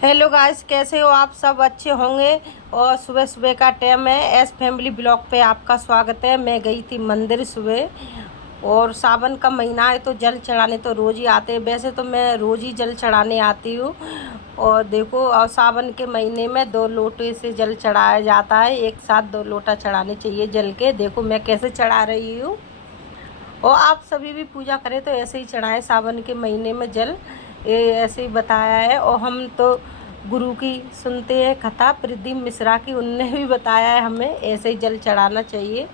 Hello guys, कैसे हो आप? सब अच्छे होंगे। और सुबह सुबह का टाइम है। एस फैमिली ब्लॉग पे आपका स्वागत है। मैं गई थी मंदिर सुबह। और सावन का महीना है तो जल चढ़ाने तो रोज़ ही आते हैं। वैसे तो मैं रोज़ ही जल चढ़ाने आती हूँ। और देखो, और सावन के महीने में 2 लोटे से जल चढ़ाया जाता है। एक साथ 2 लोटा चढ़ाने चाहिए जल के। देखो मैं कैसे चढ़ा रही हूँ। और आप सभी भी पूजा करें तो ऐसे ही चढ़ाएं सावन के महीने में जल। ये ऐसे ही बताया है। और हम तो गुरु की सुनते हैं कथा, प्रदीप मिश्रा की। उनने भी बताया है हमें ऐसे ही जल चढ़ाना चाहिए।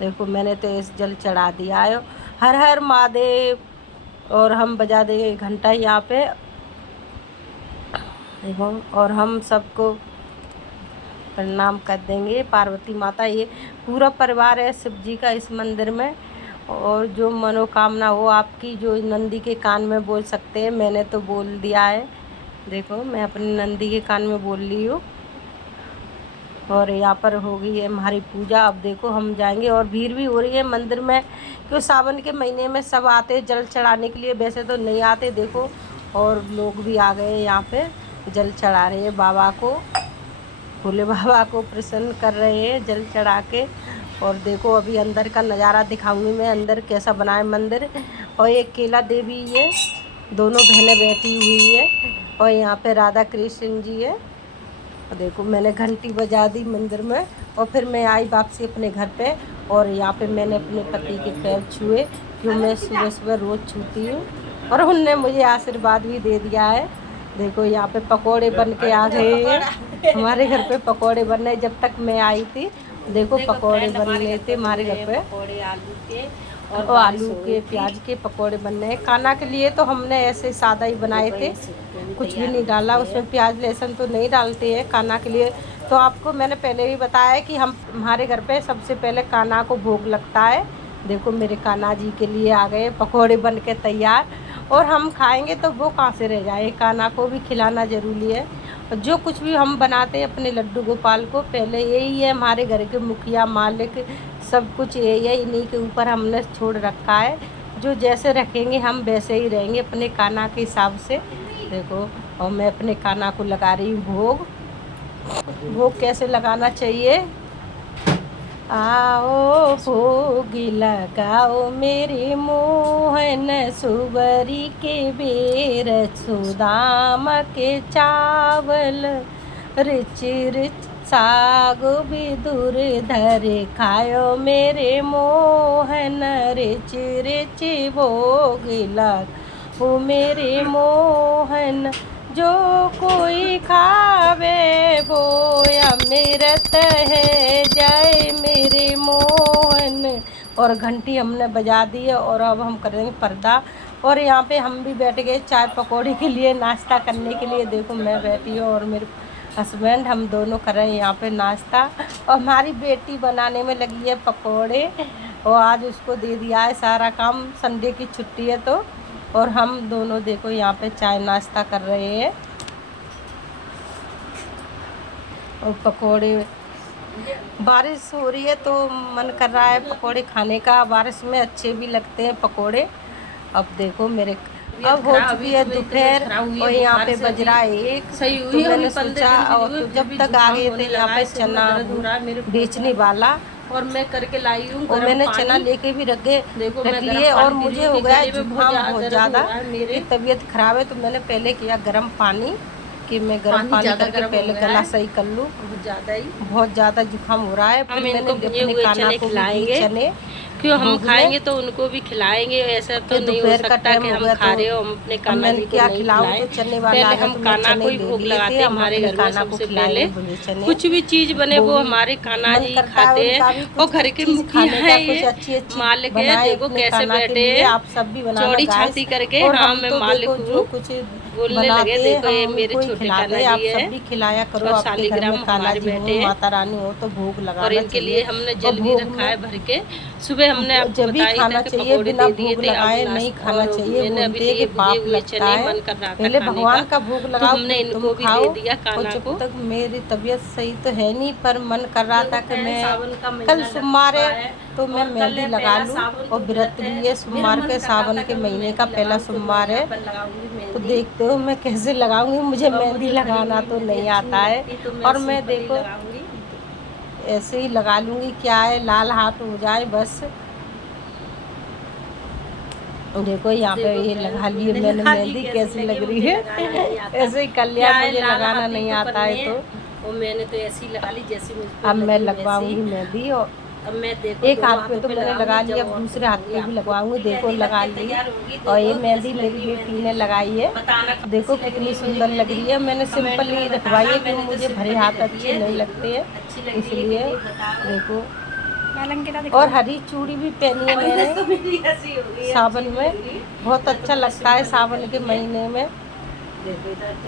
देखो मैंने तो ऐसे जल चढ़ा दिया है। हर हर महादेव। और हम बजा देंगे घंटा यहाँ पे। देखो, और हम सबको प्रणाम कर देंगे। पार्वती माता, ये पूरा परिवार है शिव जी का इस मंदिर में। और जो मनोकामना हो आपकी, जो नंदी के कान में बोल सकते हैं। मैंने तो बोल दिया है। देखो मैं अपनी नंदी के कान में बोल ली हूँ। और यहाँ पर हो गई है हमारी पूजा। अब देखो हम जाएंगे। और भीड़ भी हो रही है मंदिर में, क्यों सावन के महीने में सब आते हैं जल चढ़ाने के लिए। वैसे तो नहीं आते। देखो, और लोग भी आ गए यहाँ पे, जल चढ़ा रहे हैं बाबा को। भोले बाबा को प्रसन्न कर रहे हैं जल चढ़ा के। और देखो अभी अंदर का नज़ारा दिखाऊंगी मैं, अंदर कैसा बना है मंदिर। और एक केला देवी है, दोनों बहनें बैठी हुई है। और यहाँ पे राधा कृष्ण जी है। और देखो मैंने घंटी बजा दी मंदिर में। और फिर मैं आई वापसी अपने घर पे। और यहाँ पे मैंने अपने पति के पैर छुए, क्यों मैं सुबह सुबह रोज़ छूती हूँ। और उनने मुझे आशीर्वाद भी दे दिया है। देखो यहाँ पे पकोड़े बन के आ गए हैं। हमारे घर पे पकोड़े बन रहे। जब तक मैं आई थी देखो पकोड़े बन रहे थे हमारे घर पे। पकौड़े आलू के और आलू के प्याज के पकोड़े बन रहे हैं। खाना के लिए तो हमने ऐसे सादा ही बनाए थे, कुछ भी नहीं डाला उसमें। प्याज लहसुन तो नहीं डालते हैं कान्हा के लिए। तो आपको मैंने पहले ही बताया कि हमारे घर पे सबसे पहले कान्हा को भोग लगता है। देखो मेरे कान्हा जी के लिए आ गए पकोड़े बन के तैयार। और हम खाएंगे तो वो कहाँ से रह जाए, कान्हा को भी खिलाना ज़रूरी है। और जो कुछ भी हम बनाते हैं अपने लड्डू गोपाल को, पहले यही है हमारे घर के मुखिया मालिक, सब कुछ यही है। इन्हीं के ऊपर हमने छोड़ रखा है। जो जैसे रखेंगे हम वैसे ही रहेंगे अपने कान्हा के हिसाब से। देखो, और मैं अपने कान्हा को लगा रही हूँ भोग। भोग कैसे लगाना चाहिए? आओ भोग लगाओ मेरे मोहन, सुबरी के बेर सुदाम के चावल, रिच रिच साग विदुर धर खायो मेरे मोहन, रिच रिच भोग लगाओ मेरे मोहन। जो कोई खावे वो अमृत है, जय मेरे मोहन। और घंटी हमने बजा दी है। और अब हम करेंगे पर्दा। और यहाँ पे हम भी बैठ गए चाय पकौड़े के लिए, नाश्ता करने के लिए। देखो मैं बैठी हूँ और मेरे हस्बैंड, हम दोनों कर रहे हैं यहाँ पे नाश्ता। और हमारी बेटी बनाने में लगी है पकौड़े। और आज उसको दे दिया है सारा काम, संडे की छुट्टी है तो। और हम दोनों देखो यहाँ पे चाय नाश्ता कर रहे हैं। और पकोड़े, बारिश हो रही है तो मन कर रहा है पकोड़े खाने का। बारिश में अच्छे भी लगते हैं पकोड़े। अब देखो मेरे, अब हो चुकी है दोपहर। और यहाँ पे बज रहा है 1। तो मैंने सोचा, और तो जब तक आ गए थे यहाँ पे चना बेचने वाला, और मैं करके लाई हूँ। और मैंने चना लेके भी रख लिए। और मुझे हो गया जुकाम बहुत ज़्यादा, मेरी तबीयत ख़राब है। तो मैंने पहले किया गर्म पानी, कि मैं गर्म पानी करके पहले गला सही कर लूँ। बहुत ज़्यादा जुकाम हो रहा है। फिर मैंने अपने खाना को खिलाएंगे चने, क्यों हम खाएंगे तो उनको भी खिलाएंगे। ऐसा तो नहीं हो सकता कि हम खा रहे हो हम अपने कान्हा जी को नहीं खिलाएं। तो चने पहले वाला हम कान्हा को ही भोग लगाते हैं। हमारे घर में सबसे पहले कुछ भी चीज बने वो हमारे कान्हा जी खाते हैं। और घर के मुखिया है, ये मालिक है। देखो कैसे बैठे हैं, आप सब भी चौड़ी छाती करके। हाँ मैं मालिक हूँ, बोलने लगे। देखो ये मेरे छोटे कान्हा जी है। भी खिलाया करो। और आपके घर शालिग्राम में कान्हा हमारे जी बेटे हो, हैं। माता रानी हो तो भोग लगाना और इनके लिए हमने जल भी रखा है भर के। सुबह हमने आपको बताया था कि पकौड़े दे दिए थे। लगाए नहीं खाना चाहिए, मैंने अभी बोलते लिए कि भुजे पाप हुए लगता चने है। मन कर रहा था पहले खाने भगवान का का, भोग तो लगाओ, हमने फिर इनको तुम भी खाओ। दे दिया और कान्हा जब को। तक मेरी तबीयत सही तो है नहीं, पर मन कर रहा था कि मैं सावन का कल महीना सोमवार है, तो मैं मेहंदी लगा लूँ। और व्रत भी है सोमवार के, सावन के महीने का पहला सोमवार है। तो देखते हो मैं कैसे लगाऊंगी, मुझे मेहंदी लगाना तो नहीं आता है। और मैं देखो ऐसे ही लगा लूँगी, क्या है लाल हाथ हो जाए बस। देखो यहाँ पे ये लगा लिए मैंने मेहंदी, कैसी लग रही है ऐसे ही कर लिया, मुझे लगाना नहीं आता है तो मैंने तो ऐसी लगा ली जैसी मुझे। अब मैं लगवाऊंगी मेहंदी। और अब मैं देखो एक हाथ पे तो मैंने लगा लिया, अब दूसरे हाथ पे भी लगवाऊंगी। देखो लगा ली। और ये मेहंदी मेरी बेटी ने लगाई है, देखो कितनी सुंदर लग रही है। मैंने सिंपल ही रखवाई है क्योंकि मुझे भरे हाथ अच्छे नहीं लगते हैं, इसलिए देखो। और हरी चूड़ी भी पहनी है मैंने सावन में, बहुत अच्छा लगता है सावन के महीने में।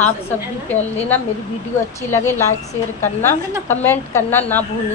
आप सब भी पहन लेना। मेरी वीडियो अच्छी लगे लाइक शेयर करना, कमेंट करना ना भूलना।